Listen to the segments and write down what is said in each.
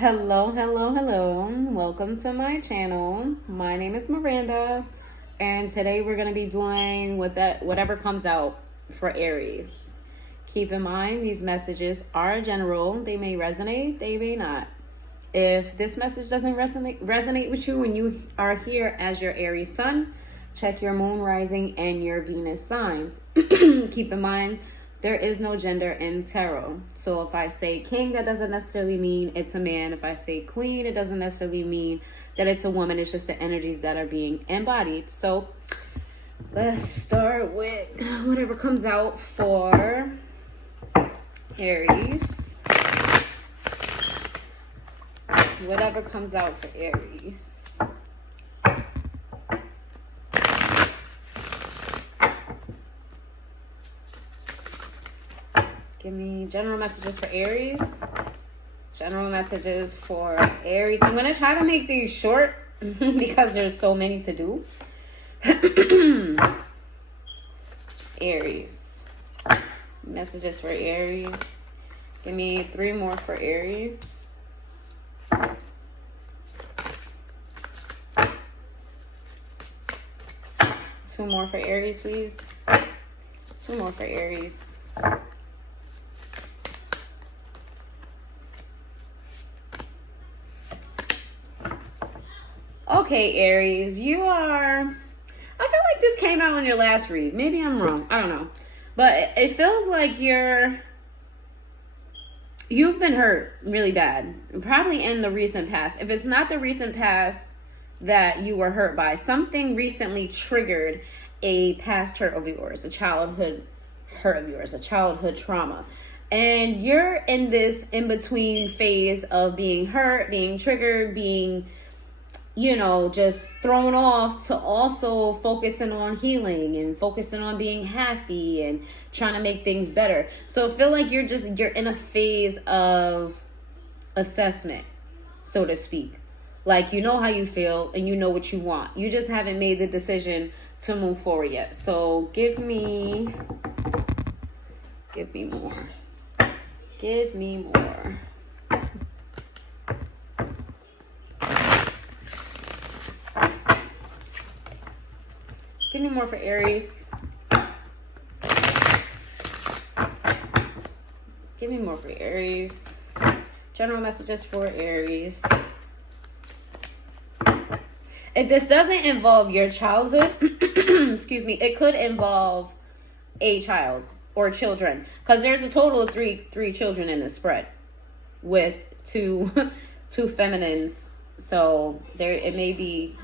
Hello, hello, hello. Welcome to my channel. My name is Miranda, and today we're going to be doing whatever comes out for Aries. Keep in mind, these messages are general. They may resonate, they may not. If this message doesn't resonate with you when you are here as your Aries sun, check your moon, rising, and your Venus signs. Keep in mind, there is no gender in tarot. So if I say king, that doesn't necessarily mean it's a man. If I say queen, it doesn't necessarily mean that it's a woman. It's just the energies that are being embodied. So let's start with whatever comes out for Aries. Whatever comes out for Aries. Give me general messages for Aries. General messages for Aries. I'm going to try to make these short because there's so many to do. Aries. Messages for Aries. Give me 3 more for Aries. Two more for Aries, please. 2 more for Aries. Okay, Aries, I feel like this came out on your last read. Maybe I'm wrong. I don't know. But it feels like you've been hurt really bad. Probably in the recent past. If it's not the recent past that you were hurt by, something recently triggered a past hurt of yours, a childhood hurt of yours, a childhood trauma. And you're in this in-between phase of being hurt, being triggered, being just thrown off to also focusing on healing and focusing on being happy and trying to make things better. So I feel like you're in a phase of assessment, so to speak. Like, you know how you feel and you know what you want. You just haven't made the decision to move forward yet. So give me more. Give me more. Give me more for Aries. Give me more for Aries. General messages for Aries. If this doesn't involve your childhood, excuse me, it could involve a child or children. Because there's a total of three children in the spread with two feminines. So it may be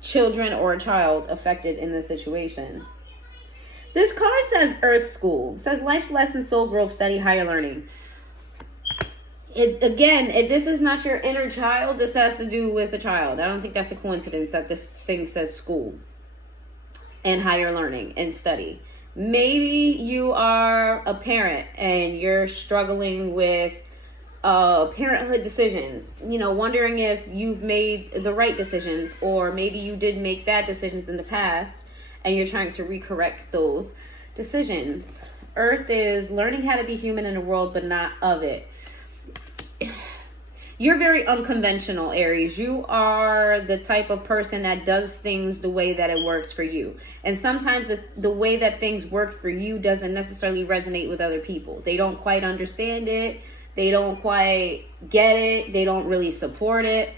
children or a child affected in this situation. This card says Earth School. It says life's lesson, soul growth, study, higher learning. Again, if this is not your inner child, this has to do with a child. I don't think that's a coincidence that this thing says school and higher learning and study. Maybe you are a parent and you're struggling with parenthood decisions, wondering if you've made the right decisions, or maybe you did make bad decisions in the past and you're trying to recorrect those decisions. Earth is learning how to be human in the world, but not of it. You're very unconventional, Aries. You are the type of person that does things the way that it works for you. And sometimes the way that things work for you doesn't necessarily resonate with other people. They don't quite understand it. They don't quite get it. They don't really support it.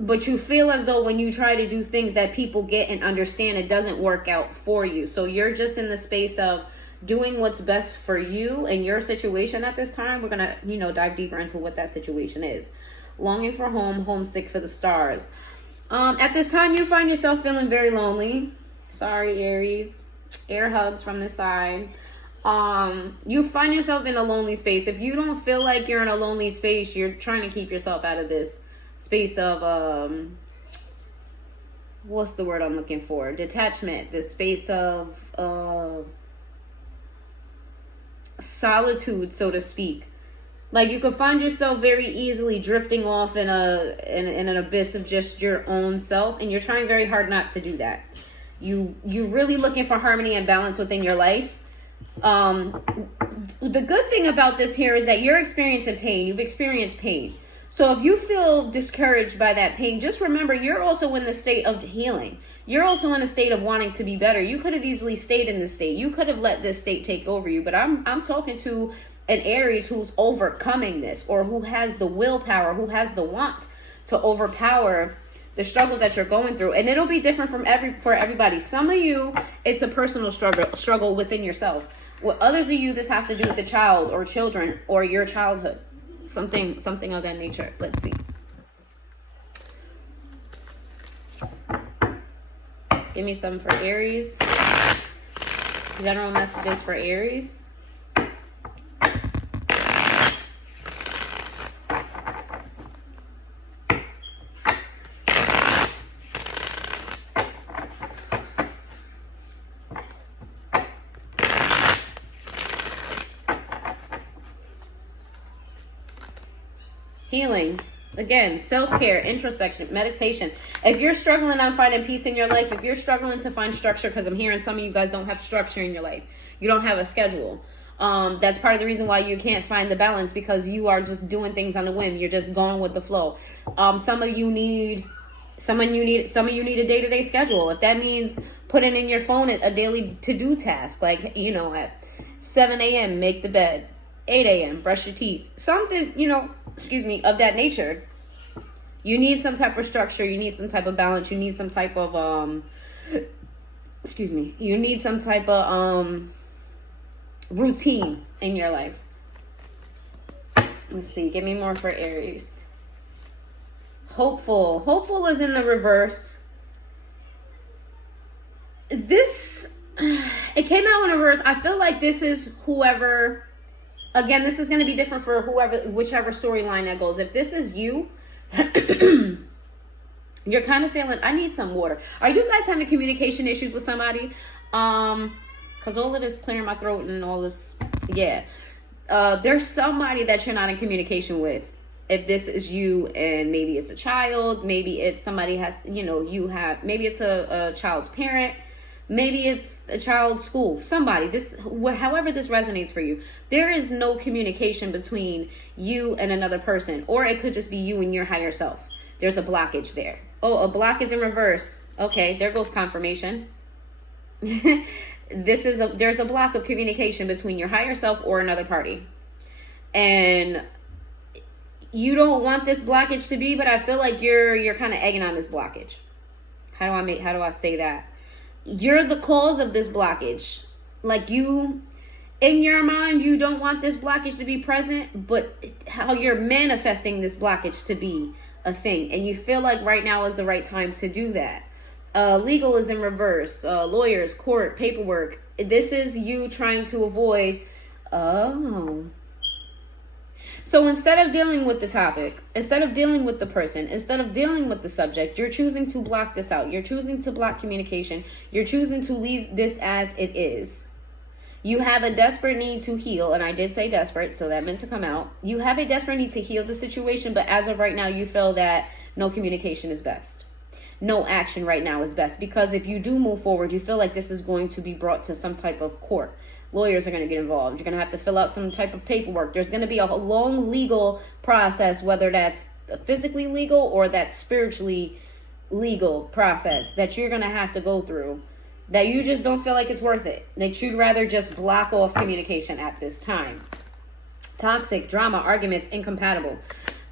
But you feel as though when you try to do things that people get and understand, it doesn't work out for you. So you're just in the space of doing what's best for you and your situation at this time. We're going to, dive deeper into what that situation is. Longing for home, homesick for the stars. At this time, you find yourself feeling very lonely. Sorry, Aries. Air hugs from the side. You find yourself in a lonely space. If you don't feel like you're in a lonely space, you're trying to keep yourself out of this space of, what's the word I'm looking for? Detachment. This space of, solitude, so to speak. Like, you could find yourself very easily drifting off in an abyss of just your own self, and you're trying very hard not to do that. You're really looking for harmony and balance within your life. The good thing about this here is that you're experiencing pain. You've experienced pain. So if you feel discouraged by that pain, just remember you're also in the state of healing. You're also in a state of wanting to be better. You could have easily stayed in this state. You could have let this state take over you. But I'm talking to an Aries who's overcoming this, or who has the willpower, who has the want to overpower the struggles that you're going through. And it'll be different for everybody. Some of you, it's a personal struggle within yourself. With others of you, this has to do with the child or children or your childhood. Something of that nature. Let's see. Give me some for Aries. General messages for Aries. Healing. Again, self-care, introspection, meditation. If you're struggling on finding peace in your life, if you're struggling to find structure, because I'm hearing some of you guys don't have structure in your life. You don't have a schedule. That's part of the reason why you can't find the balance, because you are just doing things on the whim. You're just going with the flow. Some of you need a day-to-day schedule. If that means putting in your phone a daily to-do task, like, at 7 a.m., make the bed. 8 a.m., brush your teeth. Something, of that nature. You need some type of structure. You need some type of balance. You need some type of, you need some type of, routine in your life. Let's see. Give me more for Aries. Hopeful. Hopeful is in the reverse. It came out in reverse. I feel like this is whoever... Again, this is going to be different for whichever storyline that goes. If this is you, you're kind of feeling, I need some water. Are you guys having communication issues with somebody? Because all of this clearing my throat and all this, yeah. There's somebody that you're not in communication with. If this is you, and maybe it's a child, maybe it's somebody maybe it's a child's parent. Maybe it's a child's school, somebody, however this resonates for you. There is no communication between you and another person, or it could just be you and your higher self. There's a blockage there. Oh, a block is in reverse. Okay, there goes confirmation. There's a block of communication between your higher self or another party. And you don't want this blockage to be, but I feel like you're kind of egging on this blockage. How do I say that? You're the cause of this blockage. Like, you, in your mind, you don't want this blockage to be present, but how you're manifesting this blockage to be a thing. And you feel like right now is the right time to do that. Legal is in reverse. Lawyers, court, paperwork. This is you trying to avoid. So instead of dealing with the topic, instead of dealing with the person, instead of dealing with the subject, you're choosing to block this out. You're choosing to block communication. You're choosing to leave this as it is. You have a desperate need to heal. And I did say desperate, so that meant to come out. You have a desperate need to heal the situation. But as of right now, you feel that no communication is best. No action right now is best. Because if you do move forward, you feel like this is going to be brought to some type of court. Lawyers are going to get involved. You're going to have to fill out some type of paperwork. There's going to be a long legal process, whether that's physically legal or that's spiritually legal process that you're going to have to go through, that you just don't feel like it's worth it. That you'd rather just block off communication at this time. Toxic, drama, arguments, incompatible.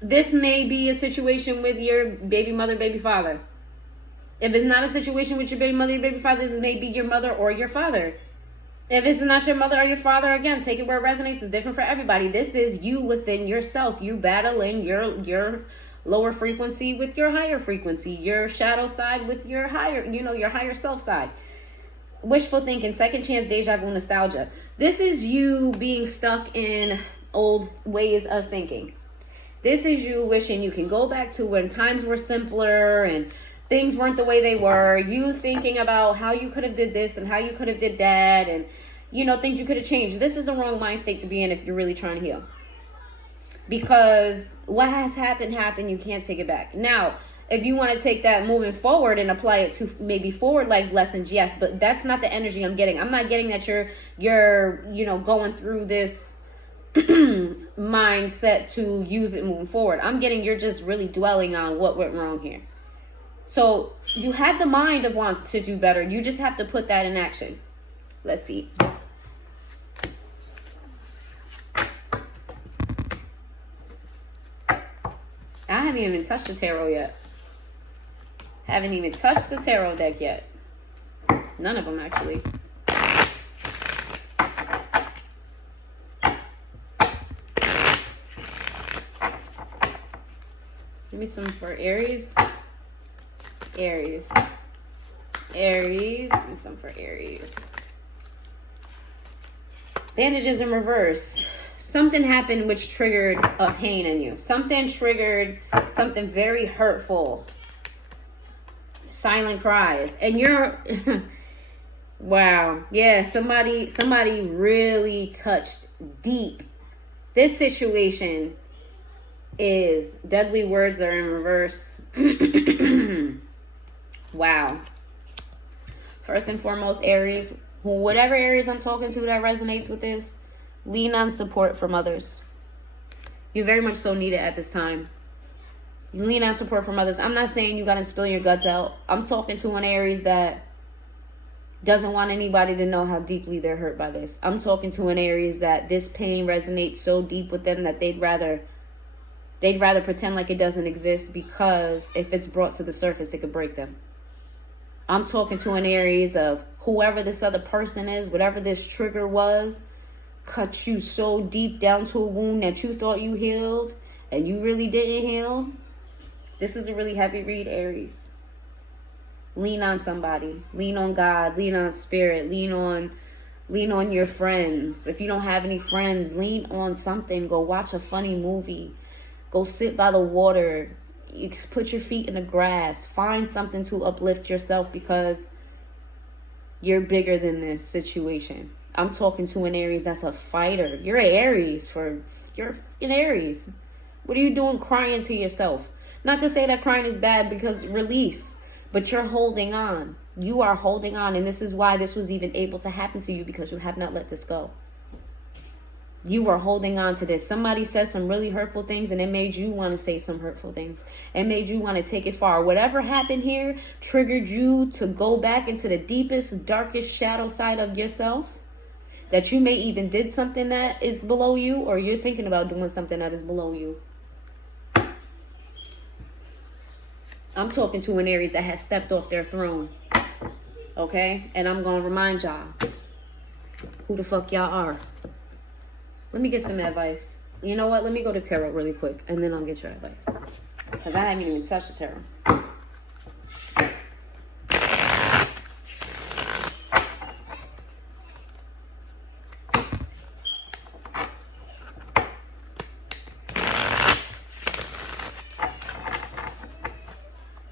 This may be a situation with your baby mother, baby father. If it's not a situation with your baby mother, your baby father, this may be your mother or your father. If it's not your mother or your father, again, take it where it resonates. It's different for everybody. This is you within yourself. You battling your lower frequency with your higher frequency. Your shadow side with your higher self side. Wishful thinking, second chance, deja vu, nostalgia. This is you being stuck in old ways of thinking. This is you wishing you can go back to when times were simpler and things weren't the way they were. You thinking about how you could have did this and how you could have did that, and things you could have changed. This is the wrong mind state to be in if you're really trying to heal. Because what has happened. You can't take it back. Now, if you want to take that moving forward and apply it to maybe forward life lessons, yes, but that's not the energy I'm getting. I'm not getting that you're going through this mindset to use it moving forward. I'm getting you're just really dwelling on what went wrong here. So you had the mind of wanting to do better. You just have to put that in action. Let's see. I haven't even touched the tarot yet. Haven't even touched the tarot deck yet. None of them, actually. Give me some for Aries. Aries. Aries. Give me some for Aries. Bandages in reverse. Something happened which triggered a pain in you. Something triggered something very hurtful. Silent cries. And you're... wow. Yeah, somebody really touched deep. This situation is deadly words that are in reverse. Wow. First and foremost, Aries. Whatever Aries I'm talking to that resonates with this, lean on support from others. You very much so need it at this time. You lean on support from others. I'm not saying you got to spill your guts out. I'm talking to an Aries that doesn't want anybody to know how deeply they're hurt by this. I'm talking to an Aries that this pain resonates so deep with them that they'd rather pretend like it doesn't exist, because if it's brought to the surface, it could break them. I'm talking to an Aries of whoever this other person is, whatever this trigger was, cut you so deep down to a wound that you thought you healed and you really didn't heal. This is a really heavy read, Aries. Lean on somebody. Lean on God. Lean on spirit. Lean on your friends. If you don't have any friends, lean on something. Go watch a funny movie. Go sit by the water. You put your feet in the grass. Find something to uplift yourself, because you're bigger than this situation. I'm talking to an Aries that's a fighter. You're an Aries. You're an Aries. What are you doing crying to yourself? Not to say that crying is bad, because release. But you're holding on. You are holding on. And this is why this was even able to happen to you, because you have not let this go. You are holding on to this. Somebody said some really hurtful things, and it made you want to say some hurtful things. It made you want to take it far. Whatever happened here triggered you to go back into the deepest, darkest shadow side of yourself. That you may even did something that is below you, or you're thinking about doing something that is below you. I'm talking to an Aries that has stepped off their throne. Okay? And I'm going to remind y'all who the fuck y'all are. Let me get some advice. You know what? Let me go to tarot really quick, and then I'll get your advice. Because I haven't even touched the tarot.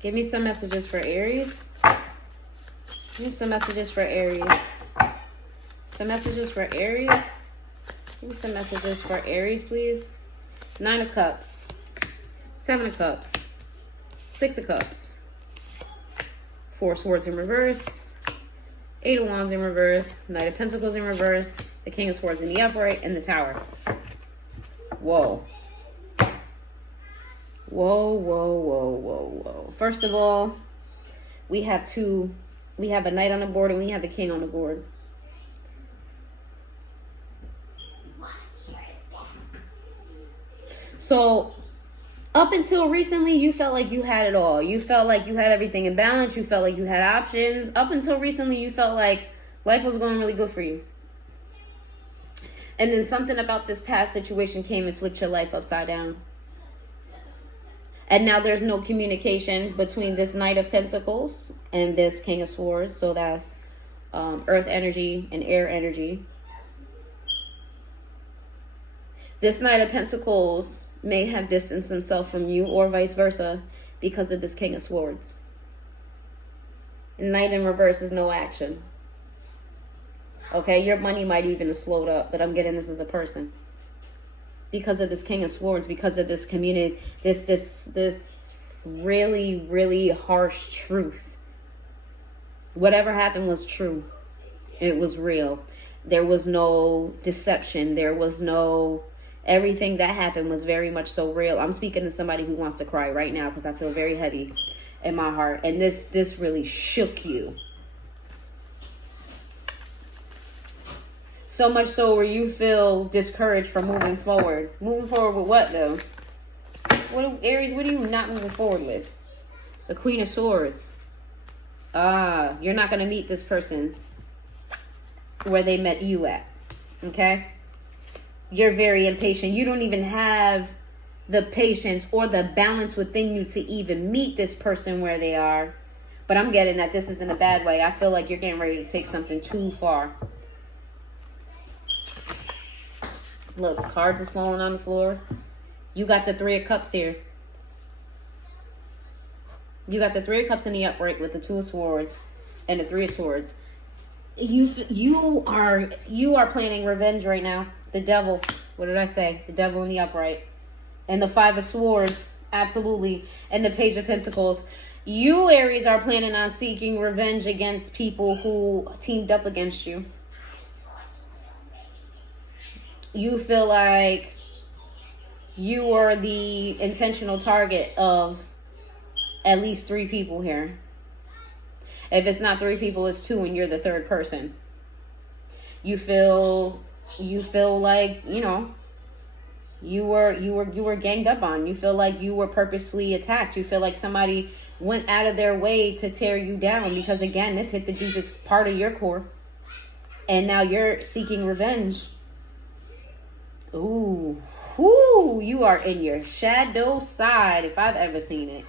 Give me some messages for Aries. Give me some messages for Aries. Some messages for Aries. Give me some messages for Aries, please. 9 of Cups. 7 of Cups. 6 of Cups. 4 Swords in reverse. 8 of Wands in reverse. Knight of Pentacles in reverse. The King of Swords in the upright. And the Tower. Whoa. Whoa, whoa, whoa, whoa, whoa. First of all, we have a Knight on the board and we have a King on the board. So, up until recently, you felt like you had it all. You felt like you had everything in balance. You felt like you had options. Up until recently, you felt like life was going really good for you. And then something about this past situation came and flipped your life upside down. And now there's no communication between this Knight of Pentacles and this King of Swords. So that's earth energy and air energy. This Knight of Pentacles may have distanced himself from you, or vice versa, because of this King of Swords. Knight in reverse is no action. Okay, your money might even have slowed up, but I'm getting this as a person. Because of this King of Swords, because of this community, this really, really harsh truth. Whatever happened was true. It was real. There was no deception. There was no Everything that happened was very much so real. I'm speaking to somebody who wants to cry right now because I feel very heavy in my heart. And this really shook you. So much so where you feel discouraged from moving forward. Moving forward with what, though? Aries, what are you not moving forward with? The Queen of Swords. You're not going to meet this person where they met you at. Okay? You're very impatient. You don't even have the patience or the balance within you to even meet this person where they are. But I'm getting that this is in a bad way. I feel like you're getting ready to take something too far. Look, cards is falling on the floor. You got the Three of Cups here. You got the Three of Cups in the upright with the Two of Swords and the Three of Swords. You are planning revenge right now. The Devil. What did I say? The Devil in the upright. And the Five of Swords. Absolutely. And the Page of Pentacles. You, Aries, are planning on seeking revenge against people who teamed up against you. You feel like you are the intentional target of at least 3 people here. If it's not 3 people, it's 2 and you're the third person. You feel like, you were ganged up on. You feel like you were purposefully attacked. You feel like somebody went out of their way to tear you down because, again, this hit the deepest part of your core. And now you're seeking revenge. Ooh, you are in your shadow side if I've ever seen it.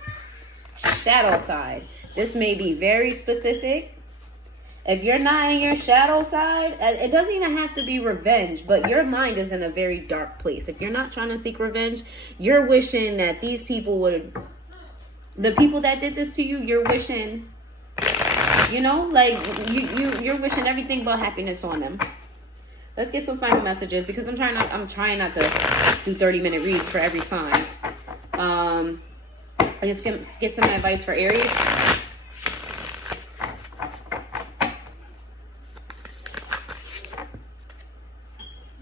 Shadow side. This may be very specific. If you're not in your shadow side, it doesn't even have to be revenge, but your mind is in a very dark place. If you're not trying to seek revenge, you're wishing that these people would, the people that did this to you, you're wishing, like you're wishing everything but happiness on them. Let's get some final messages because I'm trying not to do 30-minute reads for every sign. Let's get some advice for Aries.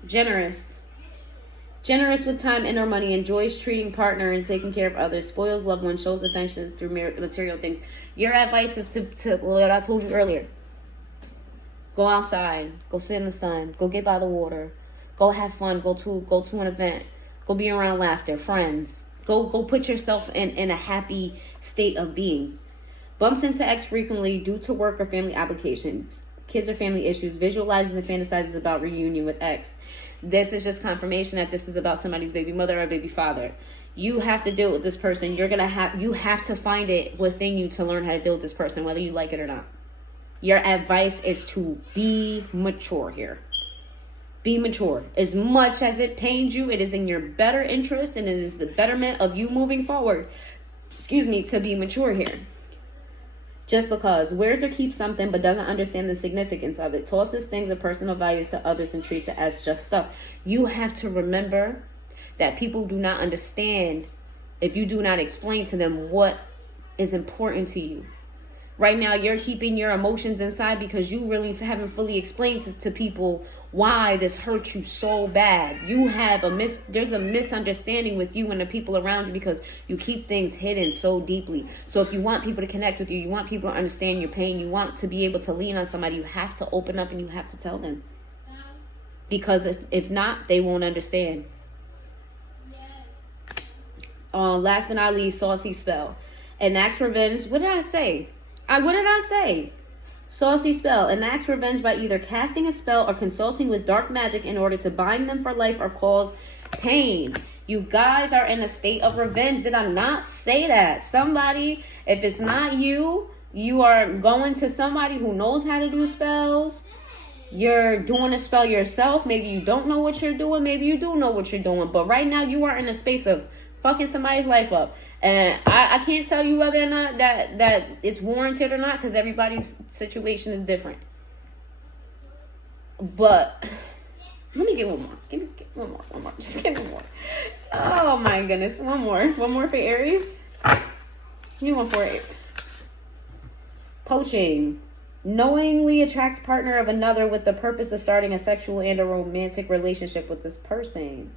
Generous. Generous with time and or money. Enjoys treating partner and taking care of others. Spoils loved ones. Shows affection through material things. Your advice is to what I told you earlier. Go outside. Go sit in the sun. Go get by the water. Go have fun. Go to an event. Go be around laughter. Friends. Go put yourself in a happy state of being. Bumps into ex frequently due to work or family obligations. Kids or family issues. Visualizes and fantasizes about reunion with ex. This is just confirmation that this is about somebody's baby mother or baby father. You have to deal with this person. You have to find it within you to learn how to deal with this person, whether you like it or not. Your advice is to be mature here. Be mature. As much as it pains you, it is in your better interest and it is the betterment of you moving forward. To be mature here. Just because wears or keeps something but doesn't understand the significance of it, tosses things of personal values to others and treats it as just stuff. You have to remember that people do not understand if you do not explain to them what is important to you. Right now, you're keeping your emotions inside because you really haven't fully explained to people why this hurt you so bad. There's a misunderstanding with you and the people around you because you keep things hidden so deeply. So if you want people to connect with you, you want people to understand your pain, you want to be able to lean on somebody, you have to open up and you have to tell them. Because if not, they won't understand. Last but not least, saucy spell. Enacts revenge. What did I say? Saucy spell. Enacts revenge by either casting a spell or consulting with dark magic in order to bind them for life or cause pain. You guys are in a state of revenge. Did I not say that? Somebody, if it's not you, you are going to somebody who knows how to do spells. You're doing a spell yourself. Maybe you don't know what you're doing. Maybe you do know what you're doing. But right now you are in a space of fucking somebody's life up. And I can't tell you whether or not that it's warranted or not because everybody's situation is different. But let me get one more. Give me one more. Just give me one. Oh my goodness. One more for Aries. Give me one for it. Poaching. Knowingly attracts partner of another with the purpose of starting a sexual and a romantic relationship with this person.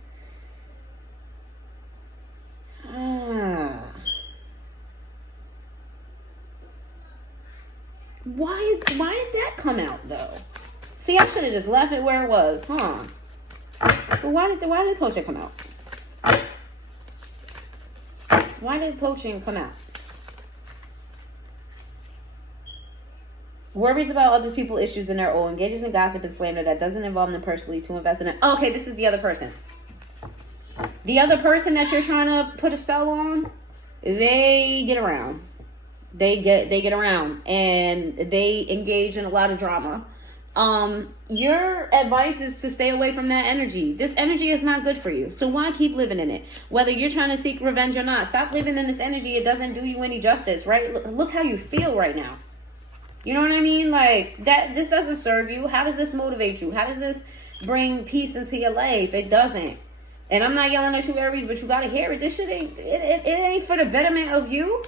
Why did that come out though? See, I should have just left it where it was, huh? But why did poaching come out? Why did poaching come out? Worries about other people's issues in their own, engages in gossip and slander that doesn't involve them personally to invest in it. Okay, this is the other person. The other person that you're trying to put a spell on, they get around. They get around and they engage in a lot of drama. Your advice is to stay away from that energy. This energy is not good for you. So why keep living in it? Whether you're trying to seek revenge or not, stop living in this energy. It doesn't do you any justice, right? Look how you feel right now. You know what I mean? Like that, this doesn't serve you. How does this motivate you? How does this bring peace into your life? It doesn't. And I'm not yelling at you, Aries, but you gotta hear it. This shit it ain't for the betterment of you.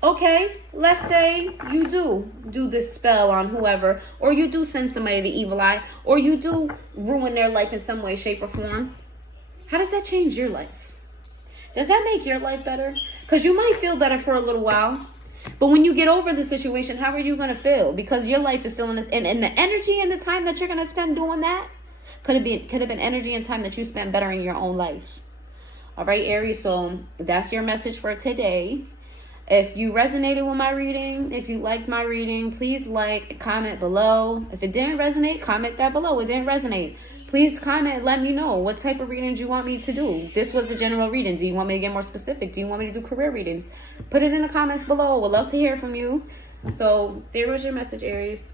Okay, let's say you do this spell on whoever, or you do send somebody the evil eye, or you do ruin their life in some way, shape, or form. How does that change your life? Does that make your life better? Because you might feel better for a little while, but when you get over the situation, how are you going to feel? Because your life is still in this, and the energy and the time that you're going to spend doing that could have been energy and time that you spent better in your own life. All right, Aries, so that's your message for today. If you resonated with my reading, if you liked my reading, please comment below. If it didn't resonate, comment that below. It didn't resonate. Please comment, let me know what type of readings you want me to do. This was a general reading. Do you want me to get more specific? Do you want me to do career readings? Put it in the comments below. We'd love to hear from you. So there was your message, Aries.